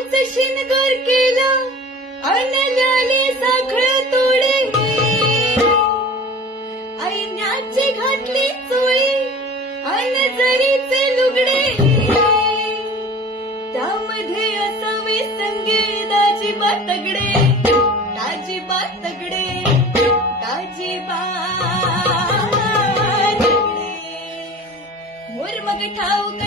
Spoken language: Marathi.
आज शिनगार केला आणल्याले साखळ तोडे ऐन्याची घातली चोळी अन जरीचे लुगडे त्यामध्ये असावे संगे दाजी बातगडे दाजी बातगडे दाजी बातगडे मोर मग ठाऊक